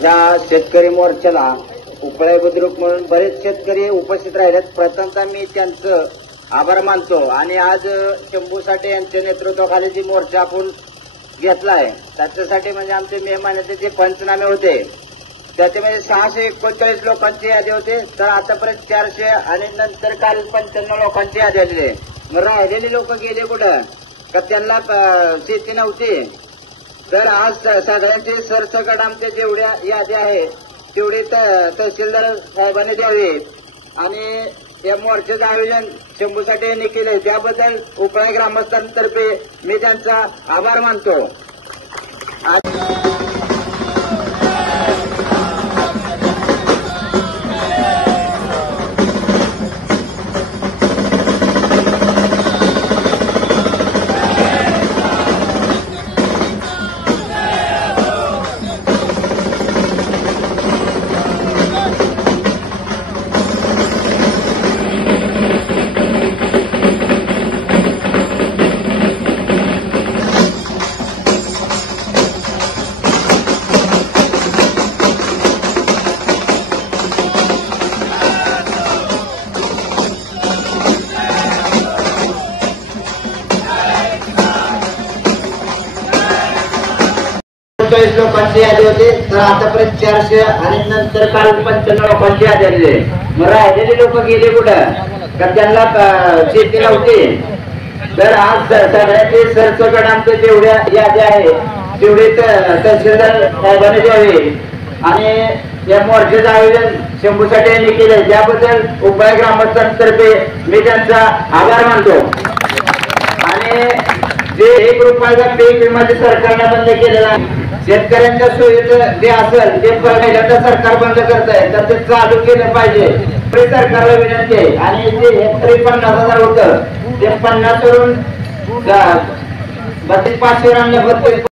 ह्या शेतकरी मोर्चाला उपळाई बुद्रुक म्हणून बरेच शेतकरी उपस्थित राहिलेत. प्रथमतः मी त्यांचं आभार मानतो. आणि आज शंभू साठे यांच्या नेतृत्वाखाली जी मोर्चा आपण घेतला आहे त्याच्यासाठी म्हणजे आमचे मे महिन्याचे जे पंचनामे होते त्याच्यामध्ये 639 लोकांची यादी होते, तर आतापर्यंत 400 आणि नंतर काल 95 लोकांची यादी आलेली आहे. मग राहिलेले लोक गेले कुठं? का त्यांना शेती नव्हती? तर आज सगळ्यांचे सरसकट आमच्या जेवढ्या यादी आहे तेवढे तहसीलदार साहेबांनी द्यावे. आणि या मोर्चाचं आयोजन शंभू साठे यांनी केले त्याबद्दल उपळाई ग्रामस्थांतर्फे मी त्यांचा आभार मानतो. लोकांची यादी होते, तर आतापर्यंत 400 आणि नंतर काल 95 लोकांची यादी आलेली आहे. मग राहिलेले लोक गेले कुठं? का त्यांना शेती नव्हती? तर आज सगळ्यांचे सरसकट आमच्या जेवढ्या यादी आहे तेवढे तहसीलदार साहेबांनी द्यावे. आणि या मोर्चाचं आयोजन शंभू साठे यांनी केले त्याबद्दल उपळाई ग्रामस्थांतर्फे मी त्यांचा आभार मानतो. आणि जे 1 रुपयाचा पीक विमा सरकारने बंद केलेला शेतकऱ्यांच्या सोयीचं जे असेल ते पहिल्यांदा सरकार बंद करत आहे, तर ते चालू केलं पाहिजे. सरकारला विनंती आहे. आणि जे हेक्टरी 50,000 होतं ते 50 वरून 32,500 आणलं.